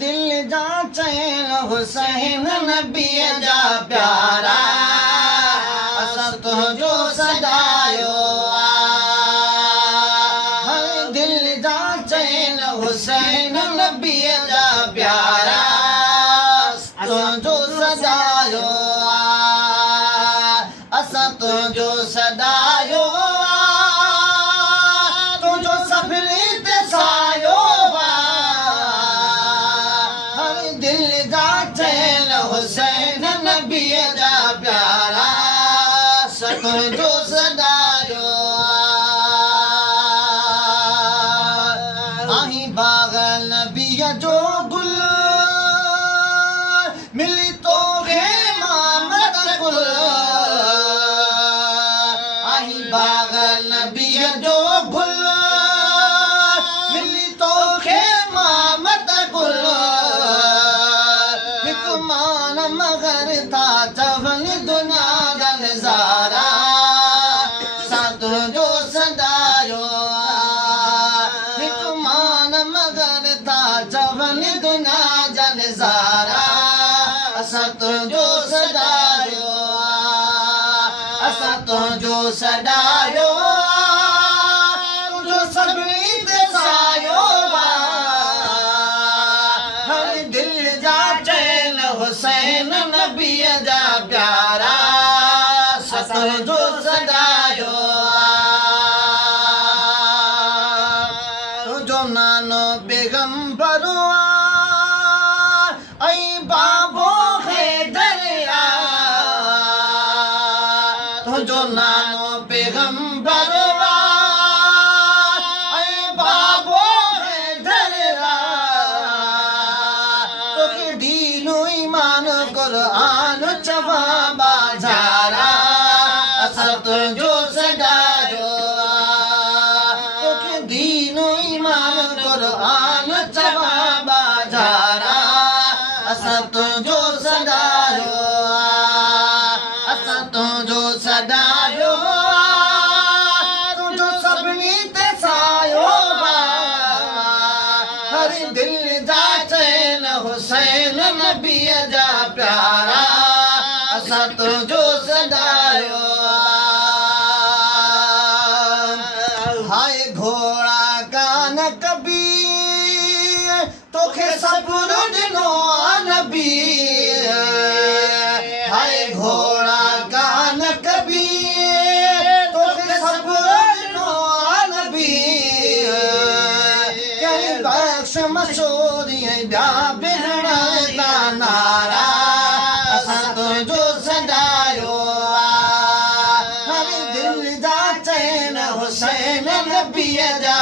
दिल जा चैन हुसैन नबीअ जा प्यारा असां तुंहिंजो सदायो हर दिल जा चैन हुसैन नबीअ जा प्यारा तुंहिंजो सदायो असां तुंहिंजो सदायो तुंहिंजो सभिनी ते सायो हर दिल जा चैन हुसैन नबीअ जा प्यारा असां तुंहिंजो सदायो आहीं बाग़ नबीअ जो गुल मिली तोखे मामद गुल आहीं बाग़ नबीअ जो गुल मिली तोखे मामद गुल हिकु मान मगर था चवनि दुनिया जा नज़ारा असां तुंहिंजो सदायो हिकु मान मगर था चवनि दुनिया जा नज़ारा असां तुंहिंजो सदायो असां तुंहिंजो सदायो तुंहिंजो सभिनी ते सायो हर दिल जा चैन हुसैन नबीअ जा प्यारा असां तुंहिंजो सदायो तुंहिंजो नानो पैगंबर ऐं बाबो तुंहिंजो नानो पैगंबर ऐं बाबो तोखे दीन ईमान क़ुरान चवां बाज़ारा असां तुंहिंजो सदायो तोखे दीन ईमान क़ुरान चवां बाज़ारा असां तुंहिंजो सदायो असां तुंहिंजो सदायो तुंहिंजो सभिनी ते सायो हर दिल जा चैन हुसैन नबीअ जा प्यारा असां तुंहिंजो सदायो हाय घोड़ा कान कबीर तोखे सब्र ॾिनो नबी हाय घोड़ा कान कबीर तोखे सब्र ॾिनो नबी कहीं बख़्श मशहूरी ॿिया भेण जा नारा असां तुंहिंजो सदायो हर दिल जा चैन हुसैन नबीअ जा